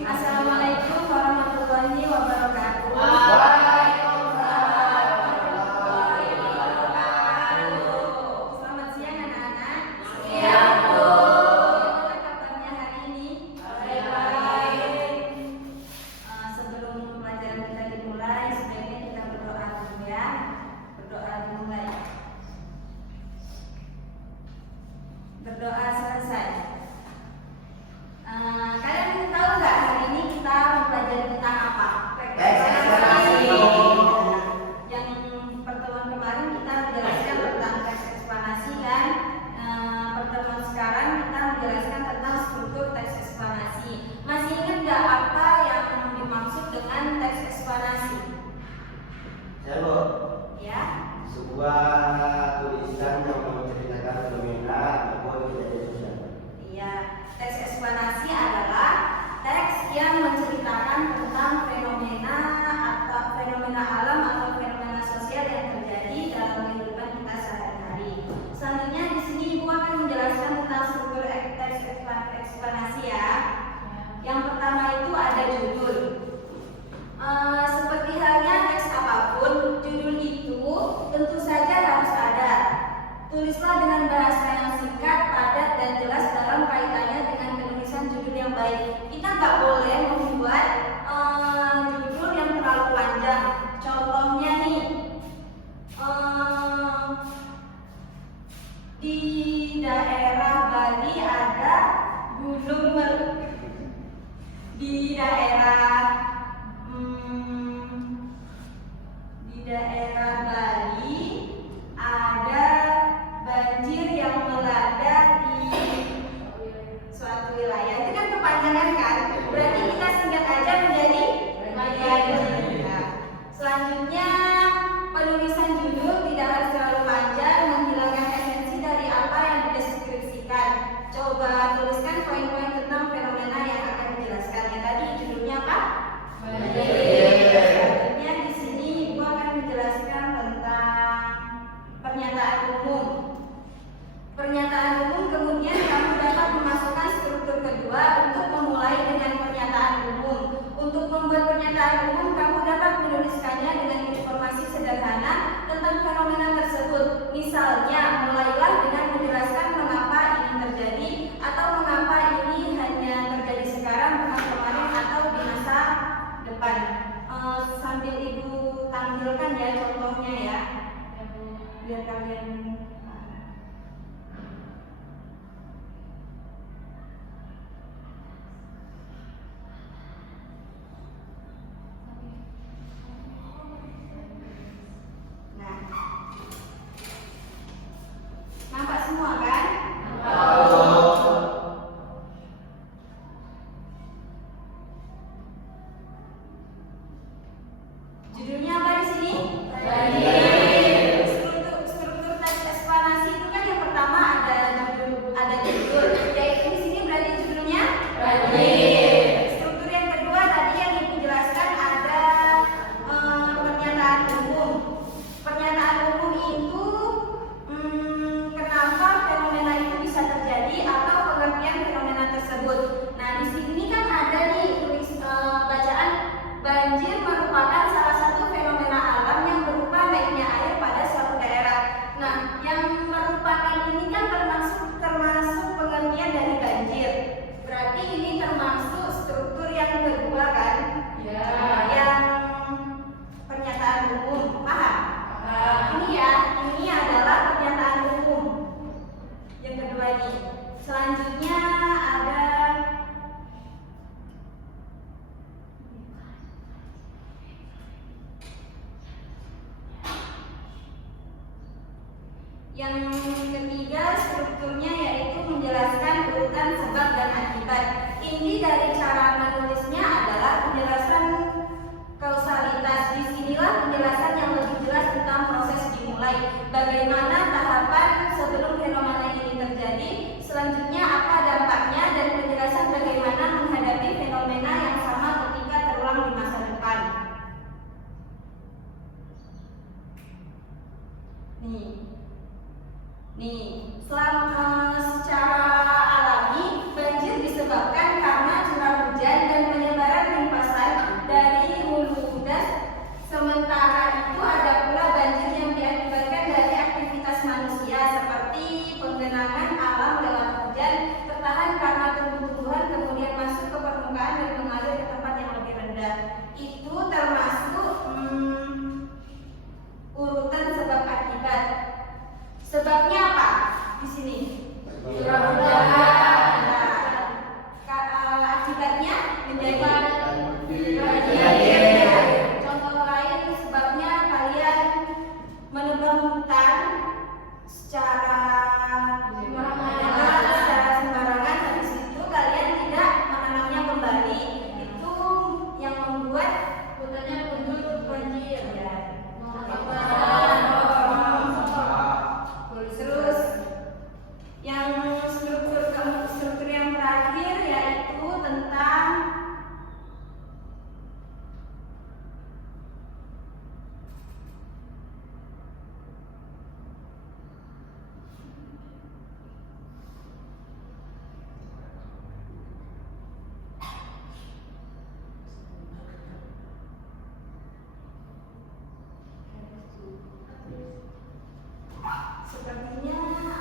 Assalamualaikum warahmatullahi wabarakatuh. Selamat siang anak-anak. Siang, Bu. Bagaimana kabarnya hari ini? Baik. Sebelum pelajaran kita dimulai, sebaiknya kita berdoa dulu ya. Berdoa dimulai. Berdoa selesai. Kalian tahu nggak hari ini kita mempelajari tentang apa? Yang pertemuan kemarin kita menjelaskan tentang teks eksplanasi kan. Pertemuan sekarang kita menjelaskan tentang struktur teks eksplanasi. Masih ingat nggak apa yang dimaksud dengan teks eksplanasi? Halo. Ya. Sebuah tulisan yang menceritakan fenomena atau kejadian sosial. Iya, teks eksplanasi adalah teks yang menceritakan tentang fenomena atau fenomena alam atau fenomena sosial yang terjadi dalam kehidupan kita sehari-hari. Selanjutnya di sini Ibu akan menjelaskan tentang struktur teks eksplanasi ya. Yang pertama itu ada judul. Seperti halnya teks apapun, judul itu tentu saja harus ada. Tulislah dengan bahasa yang singkat, padat, dan jelas dalam kaitannya dengan penulisan judul yang baik. Kita nggak boleh membuat judul yang terlalu panjang. Contohnya nih, di daerah Bali ada Gunung Meru. Di daerah Bali ada banjir yang melanda di suatu wilayah. Itu kan kepanjangan kan? Berarti kita singkat aja menjadi banjir. Selanjutnya penulisan judul tidak harus terlalu panjang, menghilangkan esensi dari apa yang dideskripsikan. Coba tuliskan poin-poin tentang fenomena yang akan dijelaskan. Ya tadi judulnya apa? Selanjutnya di sini Ibu akan menjelaskan tentang pernyataan umum. Pernyataan umum kemudian kamu dapat memasukkan struktur kedua untuk memulai dengan pernyataan umum. Untuk membuat pernyataan umum kamu dapat menuliskannya dengan informasi sederhana tentang fenomena tersebut. Misalnya, mulailah dengan menjelaskan mengapa ini terjadi atau mengapa ini hanya terjadi sekarang bukan kemarin atau di masa depan. Sambil Ibu tampilkan ya contohnya ya, biar kalian nampak semua kan? Judulnya apa di sini? Struktur teks eksplanasi itu kan yang pertama ada judul. Yaitu di sini berarti judulnya banjir. Struktur yang kedua tadi yang Ibu jelaskan ada pernyataan umum. Pernyataan umum itu kenapa fenomena itu bisa terjadi atau pengertian fenomena tersebut. Nah di sini kan ada nih bacaan banjir merupakan salah satu fenomena alam yang berupa naiknya air pada suatu daerah. Nah yang merupakan ini kan termasuk pengertian dari banjir. Berarti ini termasuk struktur yang kedua kan? Ya. Yang pernyataan umum, paham? Ini ya, ini adalah pernyataan umum. Yang kedua ini. Selanjutnya ada yang ketiga, strukturnya yaitu menjelaskan urutan sebab dan akibat. Inti dari cara menulisnya adalah penjelasan kausalitas. Disinilah penjelasan yang lebih jelas tentang proses dimulai. Bagaimana tahapan sebelum fenomena ini terjadi, selanjutnya apa dampaknya, dan penjelasan bagaimana menghadapi fenomena yang sama ketika terulang di masa depan. Secara alami banjir disebabkan karena curah hujan dan penyebaran Contoh lain sebabnya kalian menebang hutan secara sembarangan, habis itu kalian tidak menanamnya kembali, itu yang membuat hutannya gundul banjir ya. Terus yang struktur yang terakhir yaitu tentang sepertinya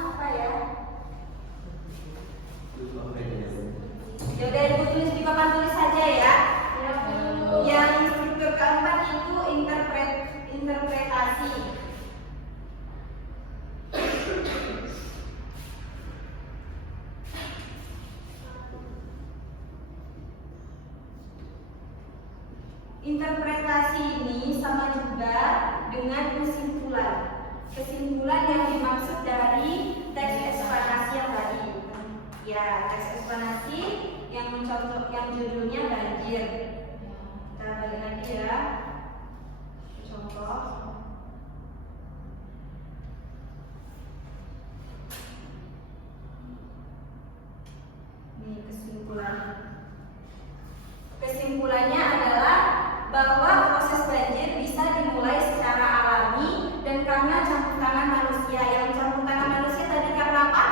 apa ya? Ya udah ibu tulis di papan tulis saja ya. Yang struktur keempat itu interpretasi. Interpretasi ini sama juga dengan kesimpulan. Kesimpulan yang dimaksud dari teks eksplanasi yang tadi. Ya, teks eksplanasi yang judulnya banjir. Kita balik lagi ya. Contoh. Ini kesimpulan. Kesimpulannya adalah bahwa proses banjir bisa dimulai secara alami dan karena campur tangan manusia. Yang campur tangan manusia tadi karena apa?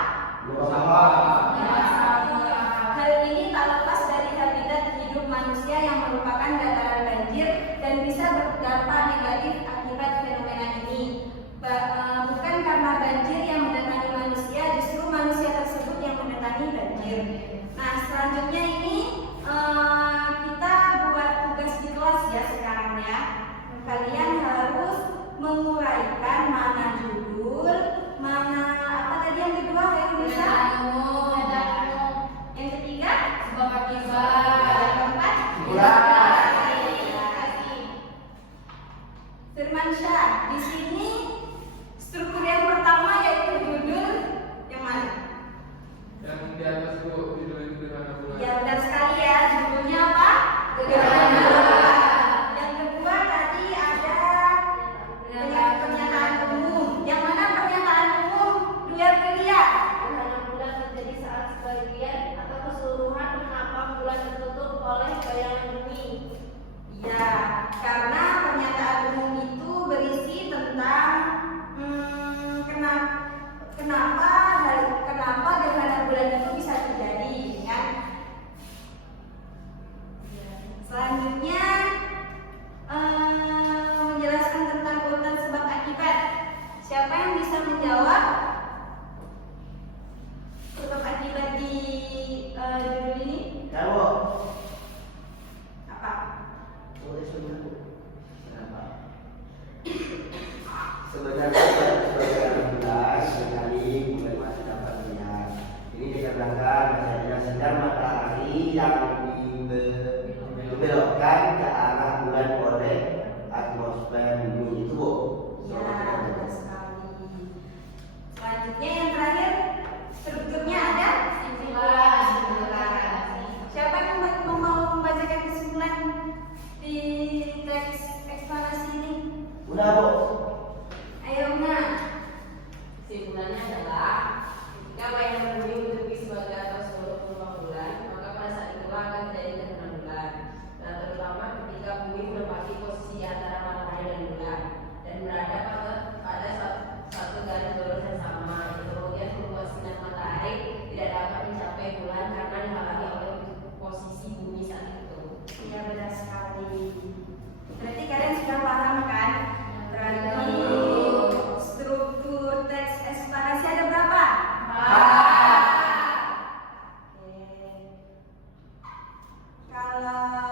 Hal ini tak lepas dari habitat hidup manusia yang merupakan dataran banjir dan bisa berdampak negatif akibat fenomena ini. Bukan karena banjir yang mendatangi manusia, justru manusia tersebut yang mendatangi banjir. Nah, selanjutnya ini kita buat tugas di kelas ya sekarang ya. Kalian harus menguraikan mana judul, mana apa tadi yang kedua yang bisa? Yang ketiga? Sebab akibat. Yang keempat? Firmansyah, di sini struktur yang pertama yaitu judul yang mana? Yang di atas Bu, judul gerhana bulan. Ya benar sekali ya, judulnya apa? Gerhana bulan. Yang kedua tadi ada pernyataan umum. Yang mana pernyataan umum? Dua pilihan. Gerhana bulan terjadi saat sebagian atau keseluruhan menampak bulan tertutup oleh bayangan bumi. Ya, karena pernyataan umum itu berisi tentang kenapa gerhana bulan itu bisa terjadi, kan? Selanjutnya menjelaskan tentang urutan sebab akibat. Siapa yang bisa menjawab sebab akibat di judul ini? Kamu Apa? boleh sebenarnya. Kenapa? Sebenarnya sebagai alhamdulillah sekali bulan masih dapat lihat. Ini dikarenakan adanya sinar matahari yang dibelokkan ke arah bulan oleh atmosfer bumi itu, Bu. Ya, benar sekali. Selanjutnya yang terakhir, strukturnya ada kesimpulan. Siapa yang mau membacakan kesimpulan di teks eksplanasi ini? Udah, Bu. Ayo, Una. Kesimpulannya adalah ketika bayangan bumi menutupi sebagian atau seluruh peluang bulan, maka pada saat itulah akan terjadi gerhana bulan. Nah, terutama ketika bumi menempati posisi di antara matahari dan bulan dan berada pada satu garis lurus yang sama. Itu kemudian membuat sinar matahari tidak dapat mencapai bulan karena dihalangi oleh posisi bumi saat itu. Ya, benar sekali. Berarti kalian sudah paham kan? Berarti struktur teks eksplanasi ada berapa? Oke. Kalau